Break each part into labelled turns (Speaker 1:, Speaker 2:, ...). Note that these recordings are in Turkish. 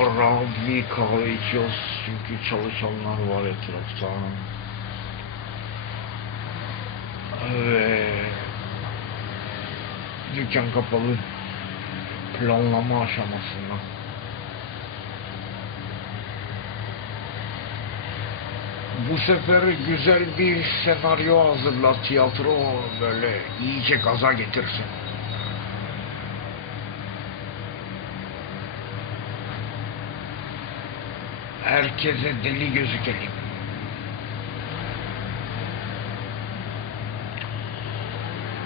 Speaker 1: rahat bir kahve içiyoruz çünkü çalışanlar var etrafta. Ve dükkan kapalı planlama aşamasında. Bu sefer güzel bir senaryo hazırla tiyatro böyle iyice gaza getirsin. Herkese deli gözükelim.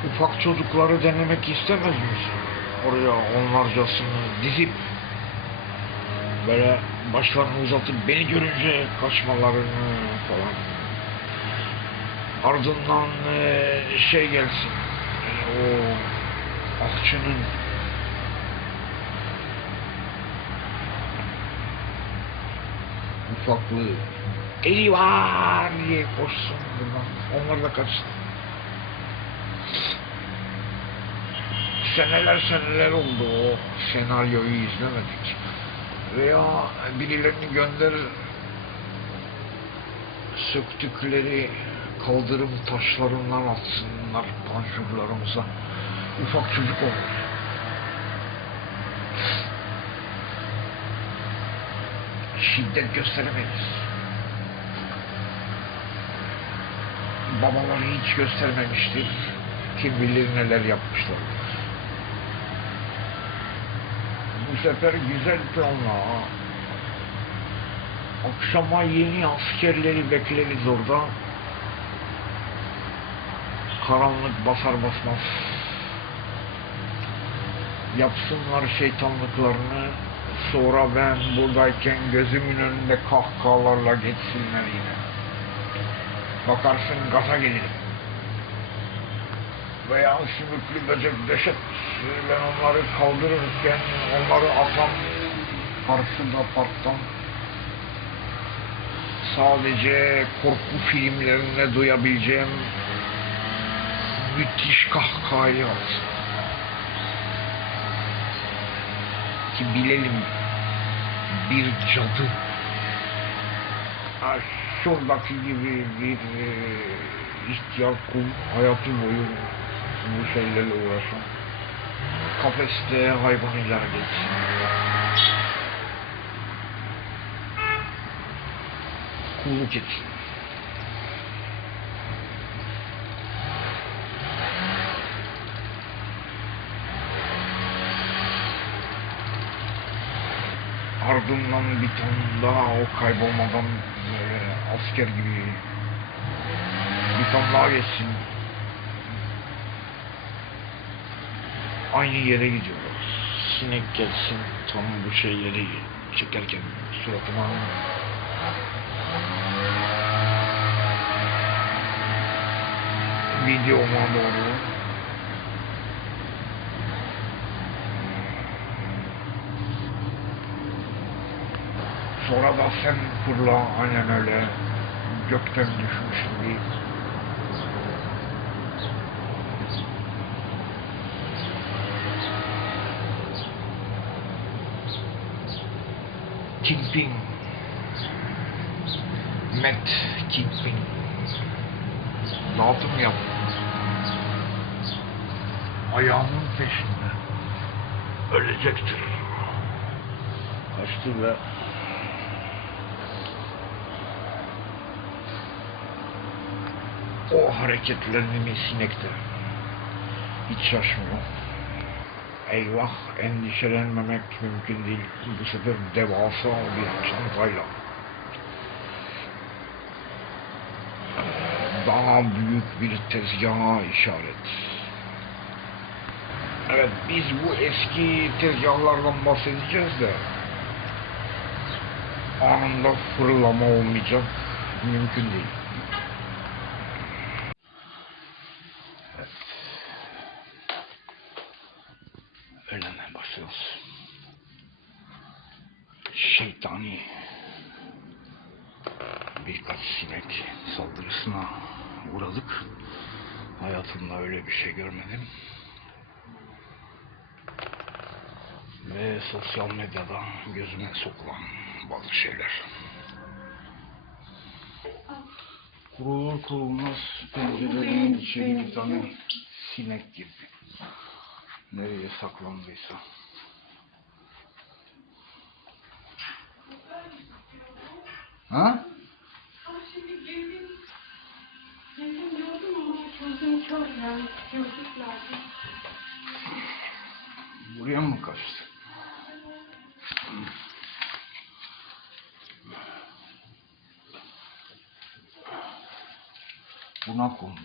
Speaker 1: Ufak çocukları denemek istemez misin? Oraya onlarcasını dizip böyle başlarını uzatıp beni görünce kaçmalarını falan. Ardından eee, şey gelsin. eee, o akçının ufaklığı eli var diye koşsun buradan. Onlar da kaçsın. Seneler seneler oldu o senaryoyu izlemedik. Veya birilerini gönder söktükleri kaldırım taşlarından atsınlar panjurlarımıza. Ufak çocuk olur. Şiddet gösteremeyiz. Babaları hiç göstermemiştir. Kim bilir neler yapmışlardır. Bu sefer güzel planla. Akşama yeni askerleri bekleriz orada. Karanlık basar basmaz. Yapsınlar şeytanlıklarını. Sonra ben buradayken gözümün önünde kahkahalarla geçsinler yine. Bakarsın gaza gelirim. Veya sümüklü böcek döşet. Ben onları kaldırırken onları atam karşıda parktan sadece korku filmlerinde duyabileceğim müthiş kahkahayı atsın. Ki bilelim bir ha, şuradaki gibi bir e, ihtiyar kum hayatı boyu bu şeylerle uğraşan kafeste hayvan ilan geçsin. Kulluk etsin. Ardından bir ton daha o kaybolmadan böyle asker gibi bir ton daha geçsin. Aynı yere gidiyoruz. Sinek gelsin tam bu şeyleri çekerken suratıma videoma doğru Sonra da sen fırla aynen öyle gökten düşmüş gibi. Kingpin. Matt Kingpin. Dağıtım yap. Ayağının peşinde. Ölecektir. Kaçtı ve o hareketlerini sinekte. Hiç şaşmıyor. Eyvah endişelenmemek mümkün değil. Bu sefer devasa bir çantayla. Daha büyük bir tezgaha işaret. Evet biz bu eski tezgahlardan bahsedeceğiz de anında fırlama olmayacak mümkün değil. Öğlenden başlıyoruz. Şeytani birkaç sinek saldırısına uğradık. Hayatımda öyle bir şey görmedim. ve sosyal medyada gözüme sokulan bazı şeyler. Kurulur kurulmaz pencerelerin içeri bir tane sinek girdi. Nereye saklandıysa. Ha? Buraya mı kaçtı? Buna kondu.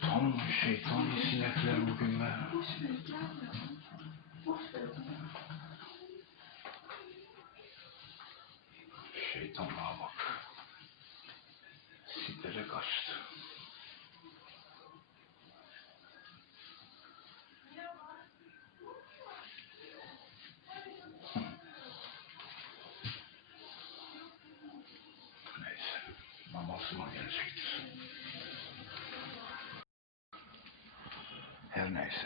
Speaker 1: Tam şeytani sinekler bugün be.
Speaker 2: Boş ver gelme. Boş ver.
Speaker 1: Şeytanlığa bak.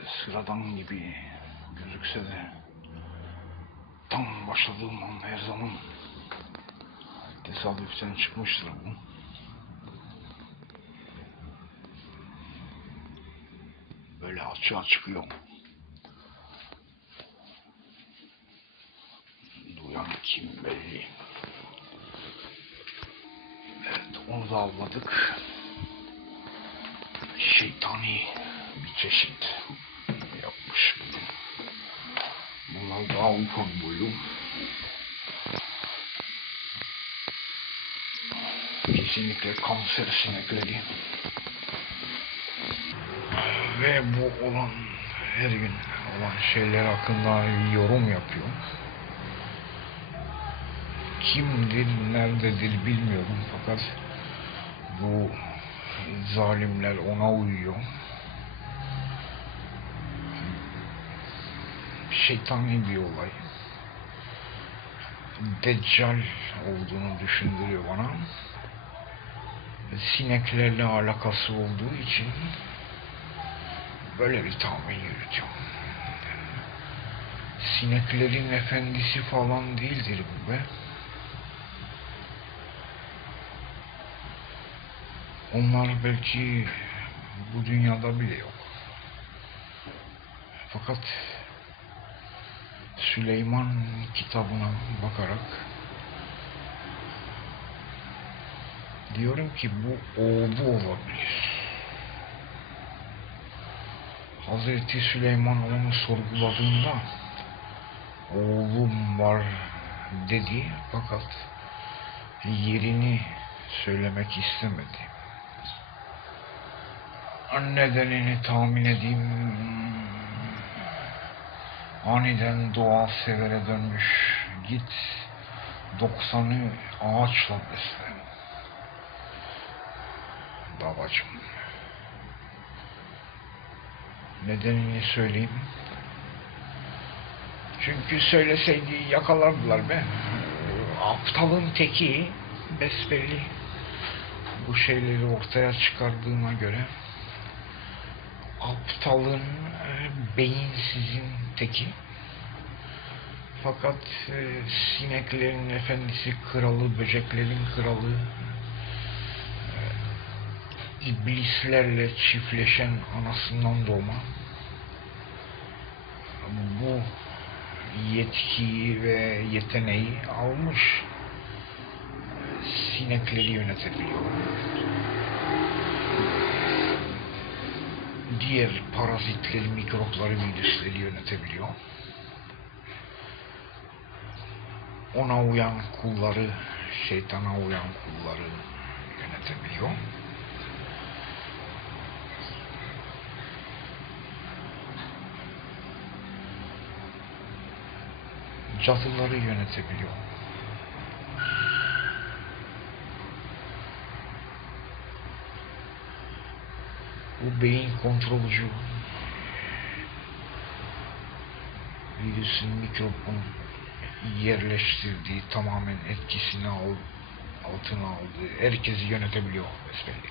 Speaker 1: Sıradan gibi gözükse de tam başladığım an her zaman tesadüften çıkmıştır bu. Böyle açığa çıkıyor. Duyan kim belli. Evet onu da avladık. Şeytani bir çeşit yapmış bunu. Bunlar daha ufak boylu. kesinlikle kanser sinekleri. Ve bu olan her gün olan şeyler hakkında yorum yapıyor. Kimdir, nerededir bilmiyorum fakat bu zalimler ona uyuyor. Şeytani bir olay. Deccal olduğunu düşündürüyor bana sineklerle alakası olduğu için böyle bir tahmin yürütüyorum. Sineklerin efendisi falan değildir bu be. Onlar belki bu dünyada bile yok. Fakat Süleyman kitabına bakarak diyorum ki bu oğlu olabilir. Hazreti Süleyman onu sorguladığında oğlum var dedi fakat yerini söylemek istemedi. Nedenini tahmin edeyim. Aniden doğa severe dönmüş. Git 90'ı ağaçla besle. Babacım. Nedenini söyleyeyim. Çünkü söyleseydi yakalardılar be. Aptalın teki besbelli bu şeyleri ortaya çıkardığına göre aptalın e, beyinsizin teki fakat e, sineklerin efendisi kralı, böceklerin kralı iblislerle çiftleşen anasından doğma bu yetkiyi ve yeteneği almış sinekleri yönetebiliyor. Diğer parazitleri, mikropları, virüsleri yönetebiliyor. Ona uyan kulları, şeytana uyan kulları yönetebiliyor. cadıları yönetebiliyor. Bu beyin kontrolcü virüsün mikrobun yerleştirdiği tamamen etkisini al, altına aldığı herkesi yönetebiliyor besbelli.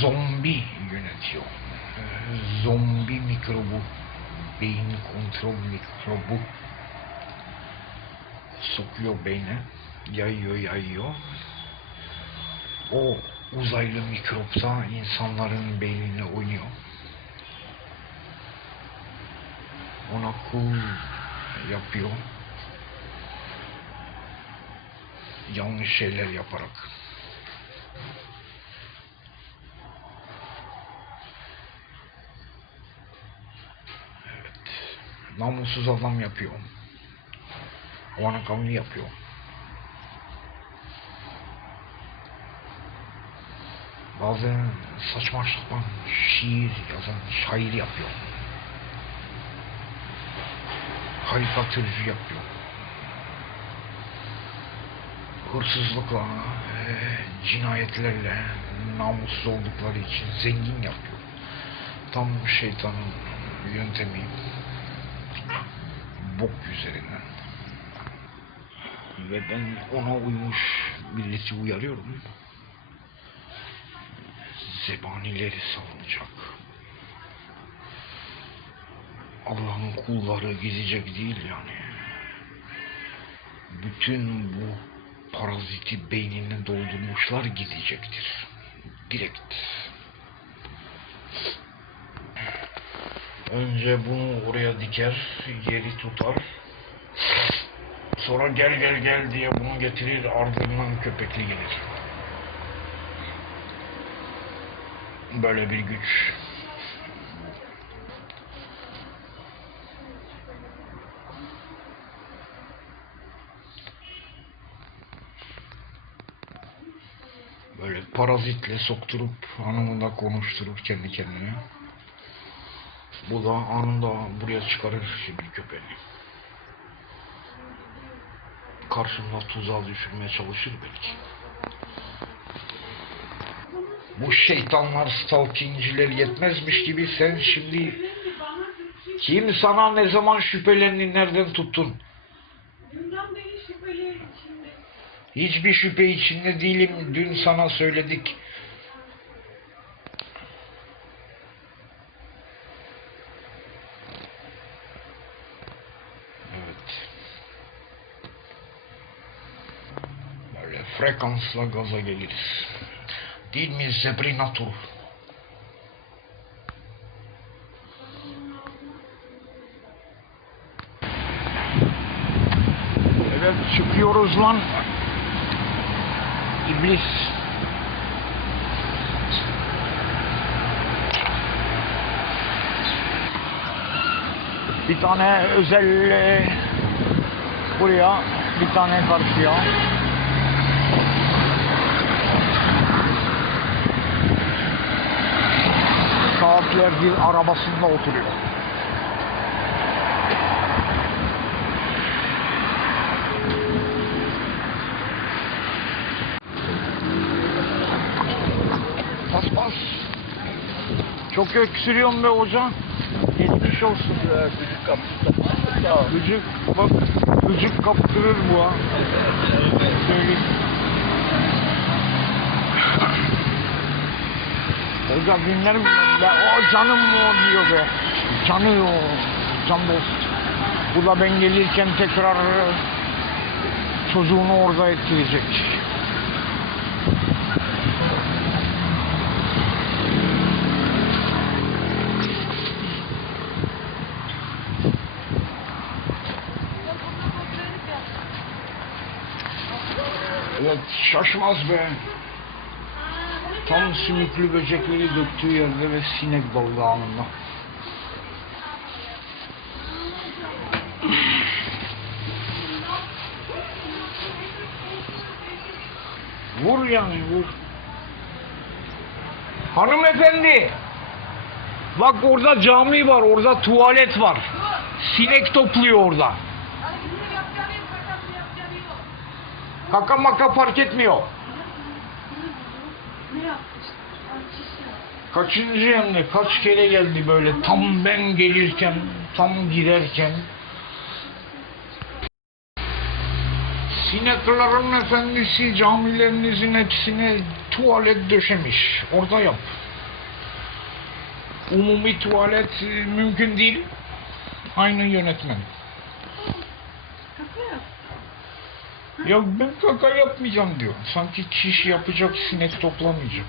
Speaker 1: Zombi yönetiyor. Zombi mikrobu, beyin kontrol mikrobu sokuyor beyne, yayıyor yayıyor. O uzaylı mikrop da insanların beynine oynuyor. Ona kul yapıyor. Yanlış şeyler yaparak. Evet. Namussuz adam yapıyor. Ona kavmi yapıyor. Bazen saçma sapan şiir yazan şair yapıyor. Karikatürcü yapıyor. Hırsızlıkla, eee, cinayetlerle namussuz oldukları için zengin yapıyor. Tam şeytanın yöntemi bok üzerinden. Ve ben ona uymuş milleti uyarıyorum. Zebanileri savunacak. Allah'ın kulları gidecek değil yani. Bütün bu paraziti beynine doldurmuşlar gidecektir. Direkt. Önce bunu oraya diker, yeri tutar. Sonra gel gel gel diye bunu getirir ardından köpekli gelir. Böyle bir güç. Böyle parazitle sokturup hanımı da konuşturup kendi kendine. Bu da anında buraya çıkarır şimdi köpeğini. Karşımda tuzağa düşürmeye çalışır belki. Bu şeytanlar, stalkingciler yetmezmiş gibi sen şimdi kim sana ne zaman şüphelendin, nereden tuttun? Hiçbir şüphe içinde değilim. Dün sana söyledik. Evet. Böyle frekansla gaza geliriz. Değil mi Zebrinatur? Evet çıkıyoruz lan. İblis. Bir tane özel e, buraya, bir tane karşıya. Saatlerdir arabasında oturuyor. Bas bas. Çok öksürüyorum be hocam. Geçmiş olsun. Gıcık bak gıcık kaptırır bu ha. Söyleyeyim. Hocam dinler mi? Ya, o canım o diyor be. Canı o. Can dost. Bu da ben gelirken tekrar çocuğunu orada etkileyecek. Evet şaşmaz be. Tam sümüklü böcekleri döktüğü yerde ve sinek balığı anında. Vur yani vur. Hanımefendi. Bak orada cami var, orada tuvalet var. Sinek topluyor orada. Kaka maka fark etmiyor.
Speaker 2: Ne yapmış? çiş yap.
Speaker 1: Kaçıncı hem de kaç kere geldi böyle tam ben gelirken, tam girerken. Sineklerin efendisi camilerinizin hepsine tuvalet döşemiş. Orada yap. Umumi tuvalet mümkün değil. Aynı yönetmen.
Speaker 2: Kaka yap.
Speaker 1: Ya ben kaka yapmayacağım diyor. Sanki çiş yapacak, sinek toplamayacak.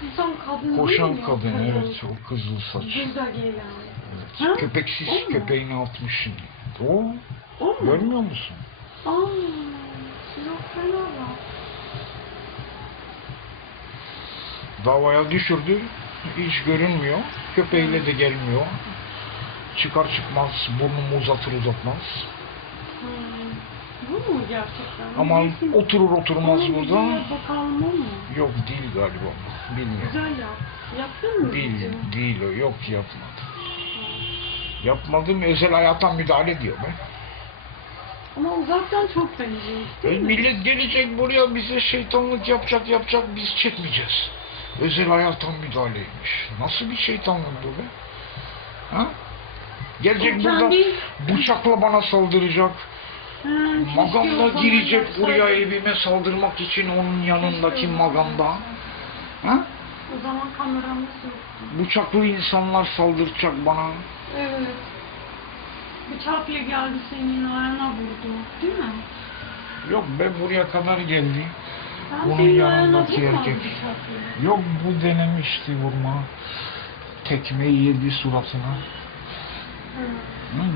Speaker 2: Kızan kadın
Speaker 1: Koşan kadın evet o kızıl saç. Evet.
Speaker 2: Ha?
Speaker 1: Köpeksiz
Speaker 2: O mu?
Speaker 1: köpeğini atmış şimdi. O
Speaker 2: O mu?
Speaker 1: görmüyor musun?
Speaker 2: Aa, var.
Speaker 1: Davaya düşürdü. Hiç görünmüyor. Köpeğiyle de gelmiyor. Çıkar çıkmaz burnumu uzatır uzatmaz.
Speaker 2: Hmm. Bu mu gerçekten?
Speaker 1: Ama
Speaker 2: Resim-
Speaker 1: oturur oturmaz
Speaker 2: Onun
Speaker 1: burada.
Speaker 2: bakalım mu?
Speaker 1: Yok değil galiba. Bilmiyorum.
Speaker 2: Güzel yap. Yaptın mı?
Speaker 1: Değil,
Speaker 2: video?
Speaker 1: değil o. Yok yapmadım. Yapmadım özel hayata müdahale diyor be.
Speaker 2: Ama uzaktan çok benziyor.
Speaker 1: E,
Speaker 2: değil mi?
Speaker 1: millet gelecek buraya bize şeytanlık yapacak yapacak biz çekmeyeceğiz. Özel hayata müdahaleymiş. Nasıl bir şeytanlık bu be? Ha? Gelecek
Speaker 2: O
Speaker 1: burada
Speaker 2: kendi-
Speaker 1: bıçakla bana saldıracak.
Speaker 2: Zaman
Speaker 1: girecek buraya evime saldırmak için onun yanındaki
Speaker 2: zaman
Speaker 1: Ha?
Speaker 2: O zaman kameramız yoktu.
Speaker 1: Bıçaklı insanlar saldıracak bana.
Speaker 2: Evet. Bıçakla geldi senin ayağına vurdu. Değil mi?
Speaker 1: Yok ben buraya kadar geldi.
Speaker 2: Ben
Speaker 1: Bunun yanındaki erkek. Yok bu denemişti vurma. Tekmeyi yedi suratına.
Speaker 2: Hı.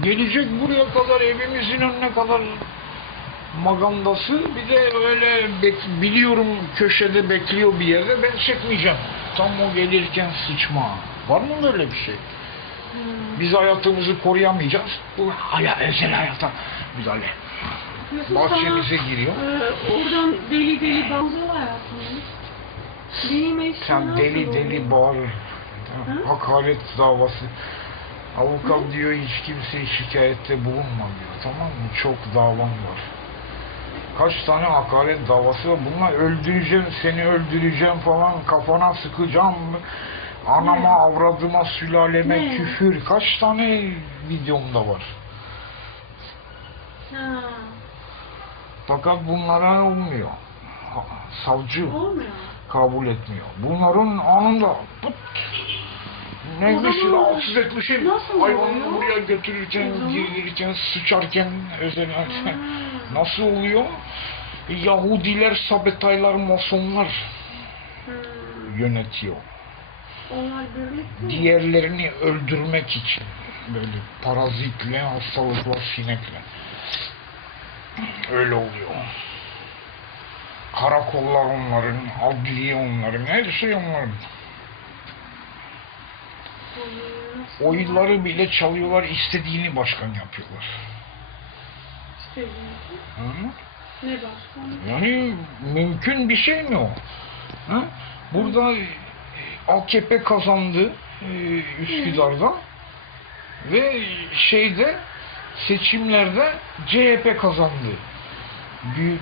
Speaker 1: Gelecek buraya kadar evimizin önüne kadar magandası bir de öyle biliyorum köşede bekliyor bir yerde ben çekmeyeceğim. Tam o gelirken sıçma. Var mı böyle bir şey?
Speaker 2: Hı.
Speaker 1: Biz hayatımızı koruyamayacağız. Bu haya, özel hayata müdahale. Bahçemize giriyor.
Speaker 2: e, oradan deli deli bağırıyorlar hayatım. Benim eşim
Speaker 1: Sen deli deli bağır. Hakaret davası. Avukat diyor hiç kimseye şikayette bulunma diyor. Tamam mı? Çok davam var. Kaç tane hakaret davası var. Bunlar öldüreceğim, seni öldüreceğim falan, kafana sıkacağım. Anama,
Speaker 2: Ne?
Speaker 1: avradıma, sülaleme
Speaker 2: Ne?
Speaker 1: küfür. Kaç tane videomda var.
Speaker 2: Ha,
Speaker 1: Fakat bunlara olmuyor. Savcı
Speaker 2: olmuyor.
Speaker 1: kabul etmiyor. Bunların anında pıt, ne
Speaker 2: O
Speaker 1: bir
Speaker 2: zaman
Speaker 1: rahatsız etmişim.
Speaker 2: nasıl
Speaker 1: Hayvanı
Speaker 2: oluyor?
Speaker 1: buraya götürürken, girirken, sıçarken özel
Speaker 2: Ha.
Speaker 1: Nasıl oluyor? Yahudiler, Sabetaylar, Masonlar
Speaker 2: Hı.
Speaker 1: yönetiyor. Diğerlerini öldürmek için. Böyle parazitle, hastalıkla, sinekle. Öyle oluyor. Karakollar onların, adliye onların, her şey onların. Oyları bile çalıyorlar, istediğini başkan yapıyorlar.
Speaker 2: İstediğiniz.
Speaker 1: Hı?
Speaker 2: Ne başka?
Speaker 1: Yani mümkün bir şey mi o? Ha? Burada e, AKP kazandı e, Üsküdar'da ve şeyde seçimlerde CHP kazandı. Büyük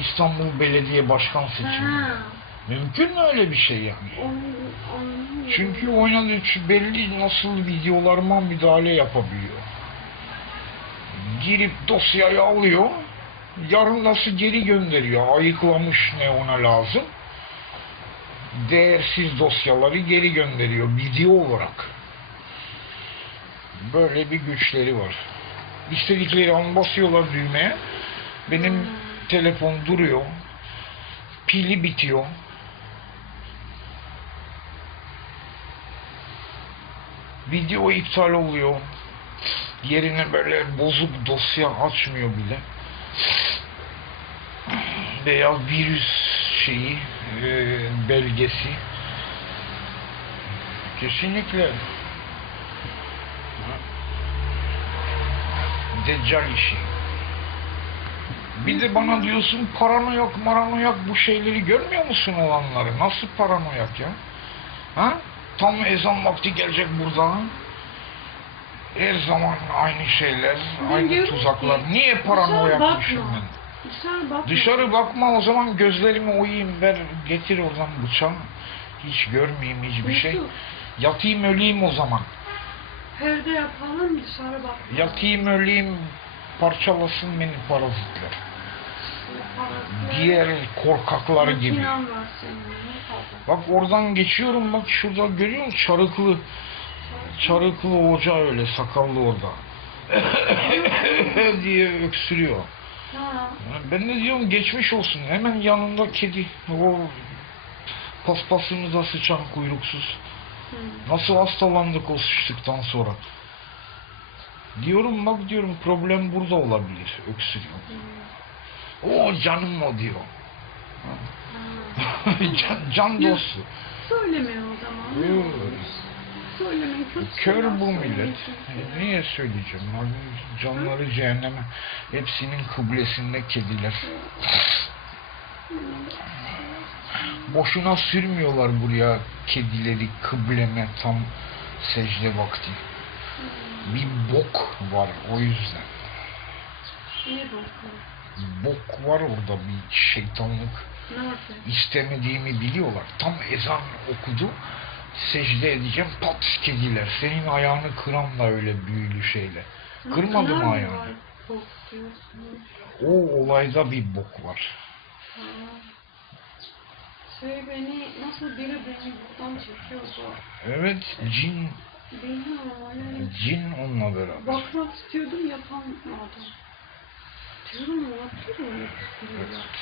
Speaker 1: İstanbul Belediye Başkan seçimi.
Speaker 2: Ha,
Speaker 1: Mümkün mü öyle bir şey yani? Çünkü oynadığı için belli nasıl videolarıma müdahale yapabiliyor. Girip dosyayı alıyor, yarın nasıl geri gönderiyor, ayıklamış ne ona lazım. Değersiz dosyaları geri gönderiyor video olarak. Böyle bir güçleri var. İstedikleri an basıyorlar düğmeye. Benim
Speaker 2: Hmm.
Speaker 1: telefon duruyor. Pili bitiyor. Video iptal oluyor. Yerine böyle bozuk dosya açmıyor bile. Veya virüs şeyi, e, belgesi. Kesinlikle. Deccal işi. Bir de bana diyorsun paranoyak maranoyak bu şeyleri görmüyor musun olanları? Nasıl paranoyak ya? Ha? Tam ezan vakti gelecek burada. Her zaman aynı şeyler,
Speaker 2: Ben
Speaker 1: aynı tuzaklar.
Speaker 2: ki,
Speaker 1: Niye paranoyakmışım
Speaker 2: bakma.
Speaker 1: ben?
Speaker 2: Dışarı bak.
Speaker 1: Dışarı bakma o zaman gözlerimi oyayım ver getir oradan bıçağı. Hiç görmeyeyim hiçbir şey.
Speaker 2: Yusuf,
Speaker 1: Yatayım öleyim o zaman.
Speaker 2: Perde yapalım dışarı bak.
Speaker 1: Yatayım öleyim parçalasın beni parazitler. Diğer korkakları gibi. Bak oradan geçiyorum bak şurada görüyor musun? Çarıklı. Çarıklı hoca öyle sakallı orada. diye öksürüyor. Ben de diyorum geçmiş olsun. Hemen yanında kedi. O paspasını da sıçan kuyruksuz.
Speaker 2: Hı.
Speaker 1: Nasıl hastalandık o sıçtıktan sonra. Diyorum bak diyorum problem burada olabilir. Öksürüyor. O canım o diyor. Can, can dostu.
Speaker 2: Söyleme o zaman.
Speaker 1: Yok.
Speaker 2: olur. Söyleme. kötü
Speaker 1: Kör bu millet. E, Niye söyleyeceğim? Abi Canları cehenneme. Hepsinin kıblesinde kediler. Boşuna sürmüyorlar buraya kedileri kıbleme tam secde vakti. Bir bok var o yüzden.
Speaker 2: Ne bakıyor?
Speaker 1: Bok var orada bir şeytanlık.
Speaker 2: Nerede?
Speaker 1: istemediğimi biliyorlar. Tam ezan okudu. Secde edeceğim pat kediler. Senin ayağını kıran da öyle büyülü şeyle. Kırmadı mı ayağını?
Speaker 2: var?
Speaker 1: O olayda bir bok var.
Speaker 2: Ha. Şey beni, nasıl biri beni buradan çekiyordu.
Speaker 1: Evet cin
Speaker 2: Beni öyle
Speaker 1: cin onunla beraber.
Speaker 2: bakmak istiyordum yapamadım.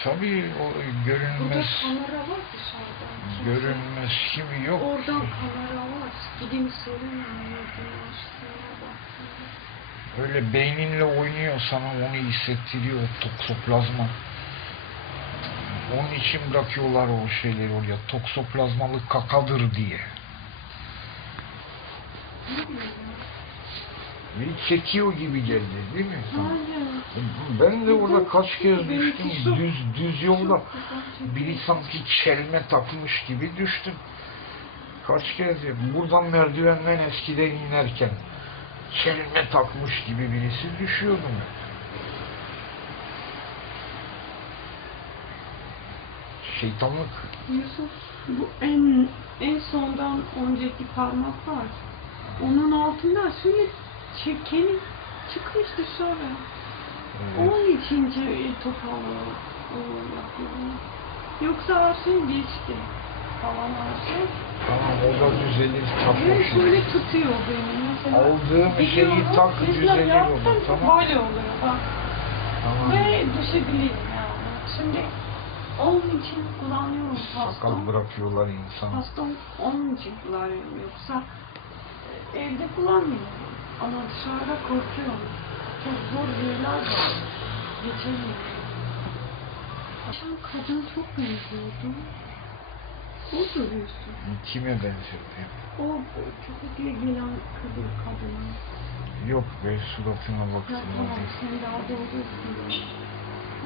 Speaker 1: Tabii o
Speaker 2: Burada
Speaker 1: görünmez
Speaker 2: kamera var dışarıda. Kimse-
Speaker 1: görünmez kimi yok.
Speaker 2: Oradan kamera var. Açsınlar baksınlar.
Speaker 1: Öyle beyninle oynuyor sana onu hissettiriyor toksoplazma. Onun için bırakıyorlar o şeyleri oraya. Toksoplazmalı kakadır diye.
Speaker 2: Ne bileyim
Speaker 1: Bir çekiyor gibi geldi değil mi?
Speaker 2: Hayır.
Speaker 1: Ben de orada kaç kez düştüm. Düz düz yolda biri sanki çelme takmış gibi düştüm. Kaç kez ya. Buradan merdivenden eskiden inerken çelme takmış gibi birisi düşüyordum. Şeytanlık.
Speaker 2: Yusuf bu en en sondan önceki parmak var. Onun altında şöyle çekeni çıkmış dışarı.
Speaker 1: Evet.
Speaker 2: Onun için yapıyor. Yoksa şey geçti. Falan şey.
Speaker 1: Tamam o da düzelir
Speaker 2: Ve
Speaker 1: takmış.
Speaker 2: şöyle tutuyor beni mesela.
Speaker 1: Aldığım şeyi
Speaker 2: Gidiyorum,
Speaker 1: tak düzelir olur. Tamam.
Speaker 2: Böyle oluyor bak.
Speaker 1: Tamam.
Speaker 2: Ve düşebileyim yani. Şimdi onun için kullanıyorum hasta.
Speaker 1: Sakal bırakıyorlar insan.
Speaker 2: Hasta onun için kullanıyorum. Yoksa e, evde kullanmıyorum. Ama dışarıda korkuyorum. Çok zor yerler var. Geçemiyorum. Akşam kadın çok benziyordu. O duruyorsun.
Speaker 1: Kime benziyor?
Speaker 2: O köpekle gelen kadın kadın.
Speaker 1: Yok be suratına baksana.
Speaker 2: tamam sen daha doğru söylüyorsun.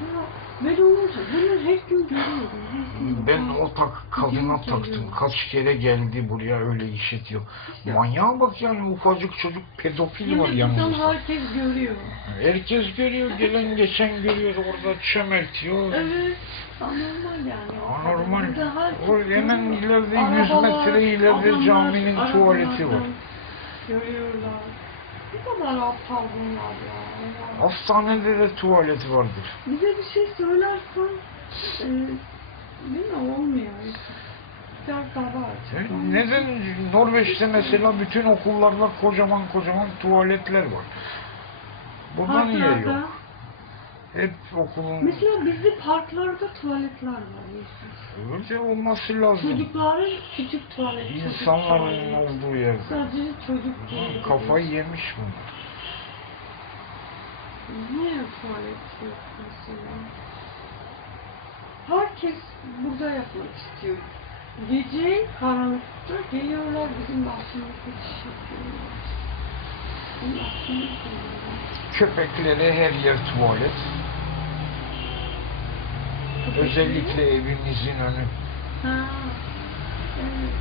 Speaker 2: Ya ben onu bunu her gün görüyorum. Her gün
Speaker 1: Ben
Speaker 2: bak-
Speaker 1: o tak kadına taktım.
Speaker 2: geliyor.
Speaker 1: Kaç kere geldi buraya öyle işitiyor.
Speaker 2: İşte.
Speaker 1: Manyağa bak yani ufacık çocuk pedofil var
Speaker 2: Yine buradan
Speaker 1: yanımızda.
Speaker 2: herkes görüyor.
Speaker 1: Herkes görüyor, gelen geçen görüyor orada çömeltiyor.
Speaker 2: Evet. Anormal yani.
Speaker 1: Anormal.
Speaker 2: Burada herkes
Speaker 1: O hemen
Speaker 2: görüyor.
Speaker 1: ileride 100
Speaker 2: Arabalar,
Speaker 1: metre ileride
Speaker 2: adamlar
Speaker 1: caminin tuvaleti var.
Speaker 2: arabalardan Görüyorlar. Ne kadar aptal bunlar ya.
Speaker 1: Hastanede de tuvalet vardır.
Speaker 2: Bize bir şey söylersen e, değil mi olmuyor. Biraz daha
Speaker 1: E,
Speaker 2: açık.
Speaker 1: Neden Norveç'te mesela bütün okullarda kocaman kocaman tuvaletler var. Burada niye yok? Hep okulun
Speaker 2: Mesela bizde parklarda tuvaletler var. Yusuf.
Speaker 1: Öyle olması lazım.
Speaker 2: Çocukların küçük tuvalet.
Speaker 1: İnsanların olduğu yerde.
Speaker 2: Sadece çocuk
Speaker 1: Ulan
Speaker 2: tuvaleti.
Speaker 1: Kafayı yemiş bunlar.
Speaker 2: Niye tuvalet yok mesela? Herkes burada yapmak istiyor. Gece karanlıkta geliyorlar bizim bahçemize geliyorlar.
Speaker 1: Köpeklere her yer tuvalet. Özellikle evinizin önü.
Speaker 2: Ha. Evet.